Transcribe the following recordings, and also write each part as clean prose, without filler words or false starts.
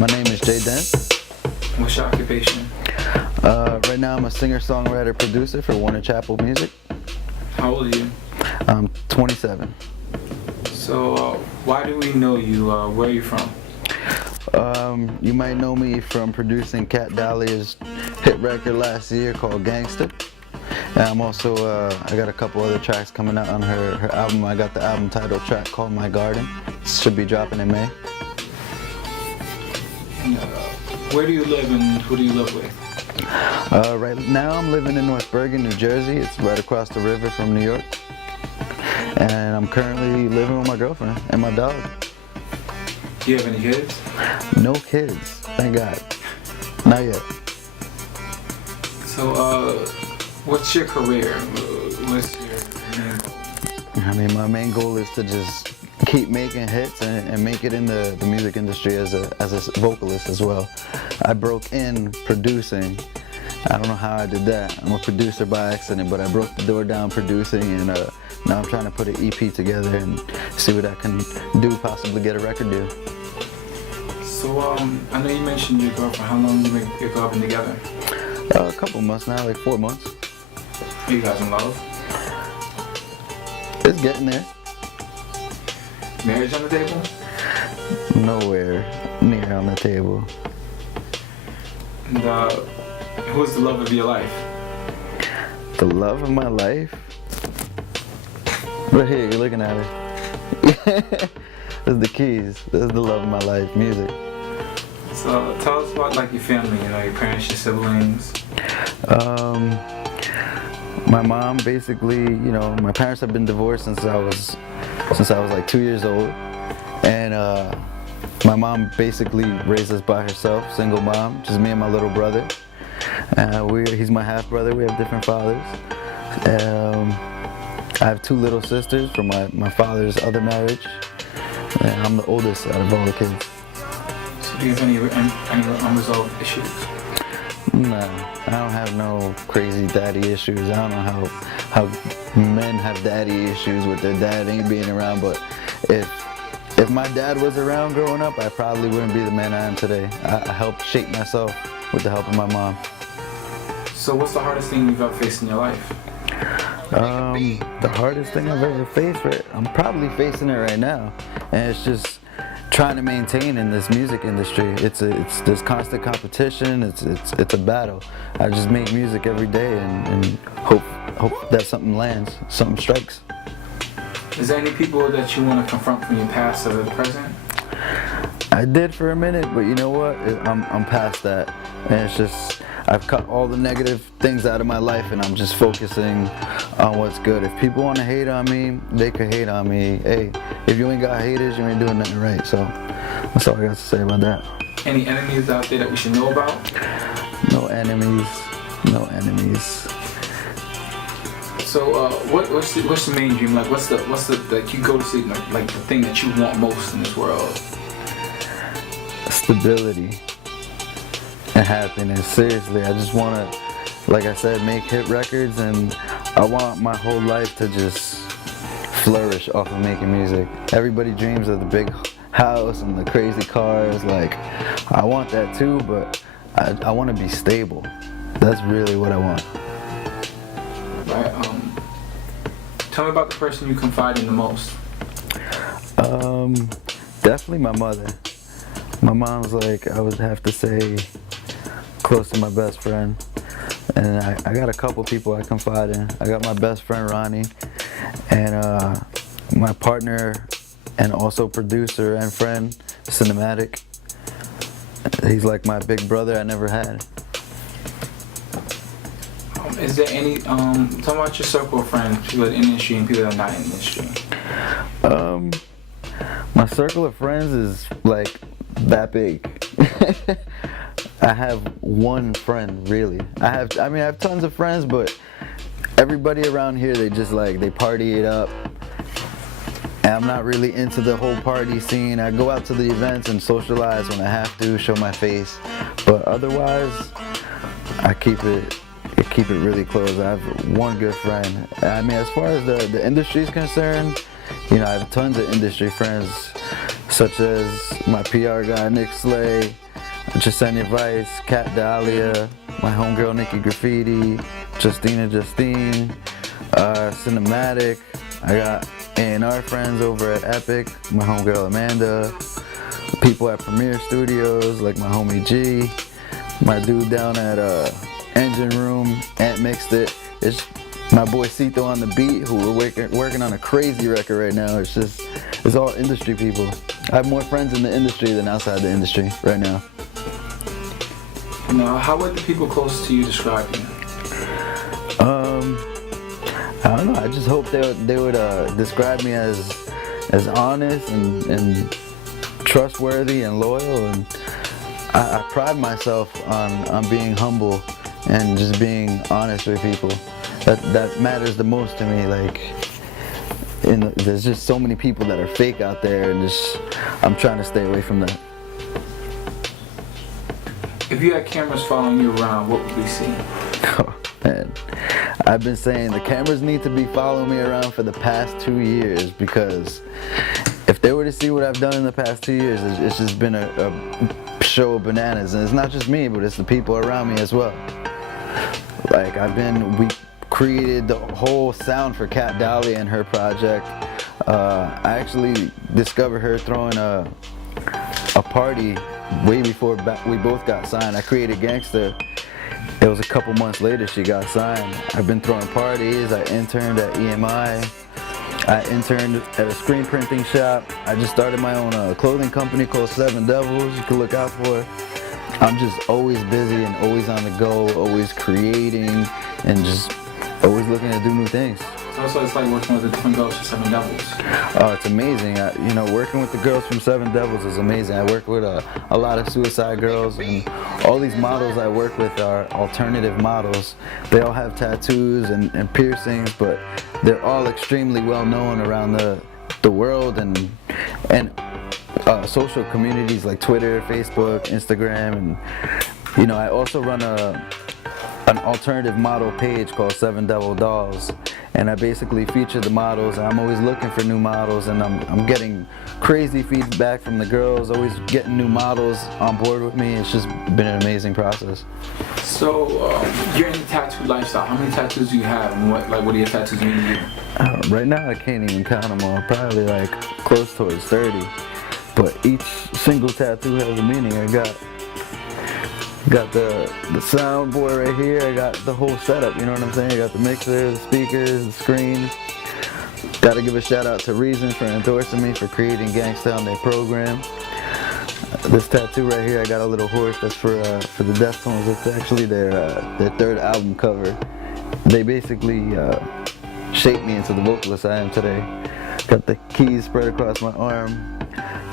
My name is DENZ-1. What's your occupation? Right now I'm a singer-songwriter producer for Warner Chappell Music. How old are you? I'm 27. So why do we know you? Where are you from? You might know me from producing Cat Dahlia's hit record last year called Gangsta. And I'm also, I got a couple other tracks coming out on her album. I got the album title track called My Garden. It should be dropping in May. Where do you live and who do you live with? Right now I'm living in North Bergen, New Jersey. It's right across the river from New York. And I'm currently living with my girlfriend and my dog. Do you have any kids? No kids, thank God. Not yet. So what's your career? What's your main goal? I mean, my main goal is to just keep making hits and make it in the music industry as a vocalist as well. I broke in producing. I don't know how I did that. I'm a producer by accident, but I broke the door down producing, and now I'm trying to put an EP together and see what I can do, possibly get a record deal. So I know you mentioned your girlfriend. How long did you make your girlfriend together? A couple months now, like 4 months. Are you guys in love? It's getting there. Marriage on the table? Nowhere near on the table. And who's the love of your life? The love of my life? Right here, you're looking at it. That's the keys. That's the love of my life, music. So tell us about like your family, your parents, your siblings. My mom basically, my parents have been divorced since I was like 2 years old, and my mom basically raised us by herself, single mom, just me and my little brother. He's my half brother. We have different fathers. I have 2 little sisters from my father's other marriage, and I'm the oldest out of all the kids. So do you have any unresolved issues? No, I don't have no crazy daddy issues. I don't know how men have daddy issues with their dad ain't being around, but if my dad was around growing up, I probably wouldn't be the man I am today. I helped shape myself with the help of my mom. So what's the hardest thing you've ever faced in your life? The hardest thing I've ever faced, I'm probably facing it right now, and it's just trying to maintain in this music industry. There's constant competition. It's a battle. I just make music every day and hope that something lands, something strikes. Is there any people that you want to confront from your past or the present? I did for a minute, but you know what? I'm past that, and it's just I've cut all the negative things out of my life, and I'm just focusing on what's good. If people want to hate on me, they could hate on me. Hey, if you ain't got haters, you ain't doing nothing right. So that's all I got to say about that. Any enemies out there that we should know about? No enemies. No enemies. So what's the main dream? Like what's the like you go to sleep like the thing that you want most in this world? Stability and happiness. Seriously, I just want to, like I said, make hit records, and I want my whole life to just flourish off of making music. Everybody dreams of the big house and the crazy cars. Like, I want that too, but I want to be stable. That's really what I want. Right. Tell me about the person you confide in the most. Definitely my mother. My mom's like, I would have to say, close to my best friend. And I got a couple people I confide in. I got my best friend Ronnie, and my partner and also producer and friend, Cinematic. He's like my big brother I never had. Is there any, tell me about your circle of friends, people in the industry and people that are not in the industry. My circle of friends is like that big. I have one friend, really. I have tons of friends, but everybody around here, they party it up. And I'm not really into the whole party scene. I go out to the events and socialize when I have to, show my face. But otherwise, I keep it really close. I have one good friend. I mean, as far as the industry is concerned, I have tons of industry friends. such as my PR guy Nick Slay, Jasenia Vice, Kat Dahlia, my homegirl Nikki Graffiti, Justine, Cinematic. I got A&R friends over at Epic, my homegirl Amanda, people at Premiere Studios like my homie G, my dude down at Engine Room, Ant Mixed It. It's my boy Cito on the beat, who we're working on a crazy record right now. It's all industry people. I have more friends in the industry than outside the industry right now. Now, how would the people close to you describe you? I don't know. I just hope they would describe me as honest and trustworthy and loyal. And I pride myself on being humble and just being honest with people. That matters the most to me. Like, there's just so many people that are fake out there, and I'm trying to stay away from that. If you had cameras following you around, what would we see? Oh man, I've been saying the cameras need to be following me around for the past 2 years, because if they were to see what I've done in the past 2 years, it's just been a show of bananas. And it's not just me, but it's the people around me as well. Like, we created the whole sound for Kat Dahlia and her project. I actually discovered her throwing a party way before we both got signed. I created Gangsta. It was a couple months later she got signed. I've been throwing parties. I interned at EMI. I interned at a screen printing shop. I just started my own clothing company called Seven Devils. You can look out for it. I'm just always busy and always on the go, always creating, and just always looking to do new things. So that's what it's like working with the different girls from Seven Devils. Oh, it's amazing. Working with the girls from Seven Devils is amazing. I work with a lot of suicide girls, and all these models I work with are alternative models. They all have tattoos and piercings, but they're all extremely well known around the world and social communities like Twitter, Facebook, Instagram, and I also run an alternative model page called Seven Devil Dolls, and I basically feature the models, and I'm always looking for new models, and I'm getting crazy feedback from the girls, always getting new models on board with me. It's just been an amazing process. So you're in the tattoo lifestyle. How many tattoos do you have, and what do your tattoos mean to you? Right now I can't even count them all, probably like close towards 30, but each single tattoo has a meaning. I got the soundboard right here. I got the whole setup, you know what I'm saying? I got the mixer, the speakers, the screen. Gotta give a shout out to Reason for endorsing me for creating Gangsta on their program. This tattoo right here, I got a little horse. That's for the Deftones. It's actually their third album cover. They basically shaped me into the vocalist I am today. Got the keys spread across my arm.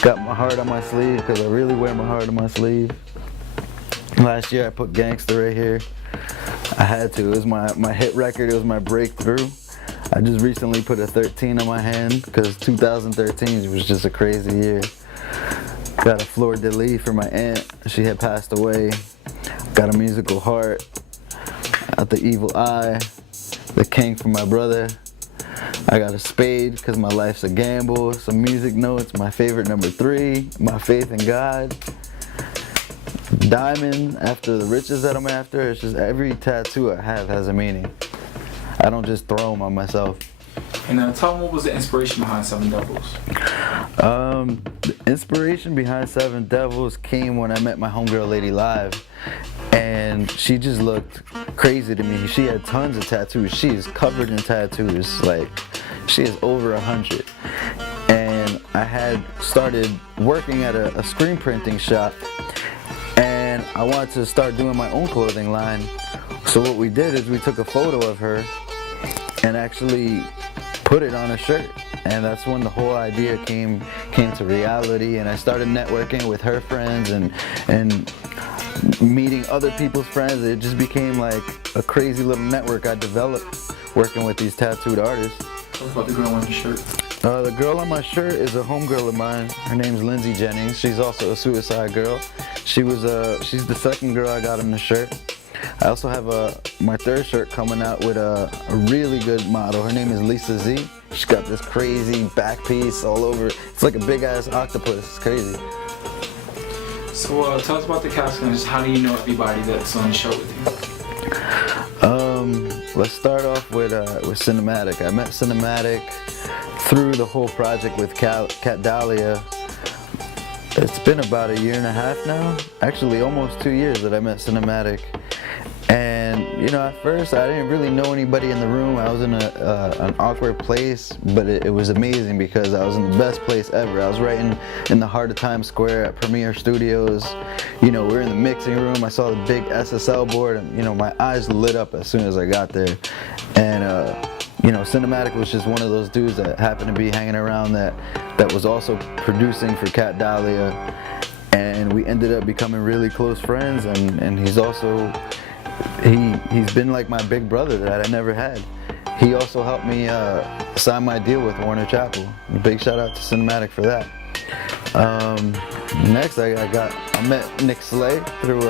Got my heart on my sleeve, because I really wear my heart on my sleeve. Last year I put Gangsta right here. I had to. It was my hit record. It was my breakthrough. I just recently put a 13 on my hand because 2013 was just a crazy year. Got a fleur de lis for my aunt. She had passed away. Got a musical heart. Got the evil eye. The king for my brother. I got a spade because my life's a gamble. Some music notes. My favorite number 3. My faith in God. Diamond after the riches that I'm after. It's just every tattoo I have has a meaning. I don't just throw them on myself. And tell me, what was the inspiration behind Seven Devils? The inspiration behind Seven Devils came when I met my homegirl Lady Live, and she just looked crazy to me. She had tons of tattoos. She is covered in tattoos. Like, she is over 100. And I had started working at a screen printing shop, and I wanted to start doing my own clothing line. So what we did is we took a photo of her and actually put it on a shirt. And that's when the whole idea came to reality, and I started networking with her friends and meeting other people's friends. It just became like a crazy little network I developed working with these tattooed artists. What about the girl on your shirt? The girl on my shirt is a homegirl of mine. Her name's Lindsay Jennings. She's also a suicide girl. She's the second girl I got on the shirt. I also have my third shirt coming out with a really good model. Her name is Lisa Z. She's got this crazy back piece all over. It's like a big ass octopus. It's crazy. So tell us about the cast and just how do you know everybody that's on the show with you? Let's start off with Cinematic. I met Cinematic through the whole project with Cat Dahlia. It's been about 1.5 years now, actually almost 2 years that I met Cinematic. And you know, at first I didn't really know anybody in the room. I was in an awkward place, but it was amazing because I was in the best place ever. I was right in the heart of Times Square at Premiere Studios. You know, we're in the mixing room. I saw the big SSL board, and you know, my eyes lit up as soon as I got there. And you know, Cinematic was just one of those dudes that happened to be hanging around that was also producing for Cat Dahlia, and we ended up becoming really close friends. And he's also he's been like my big brother that I never had. He also helped me sign my deal with Warner Chappell. Big shout out to Cinematic for that. Next, I met Nick Slay through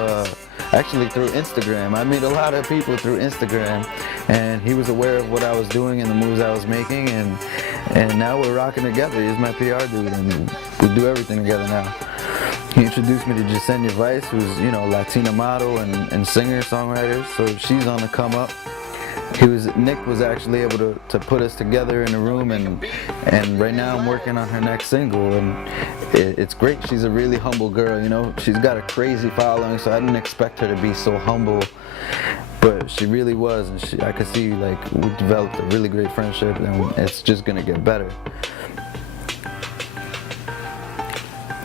Instagram. I meet a lot of people through Instagram, and he was aware of what I was doing and the moves I was making, and now we're rocking together. He's my PR dude, and we do everything together now. He introduced me to Jasenia Vice, who's, you know, Latina model and singer songwriter, so she's on the come up. Nick was actually able to put us together in a room, and right now I'm working on her next single, and it's great. She's a really humble girl, you know. She's got a crazy following, so I didn't expect her to be so humble, but she really was, and I could see like we developed a really great friendship, and it's just gonna get better.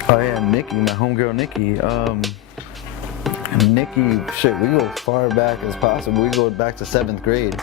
Oh yeah, Nikki, my homegirl Nikki. Nikki, shit, we go far back as possible. We go back to 7th grade.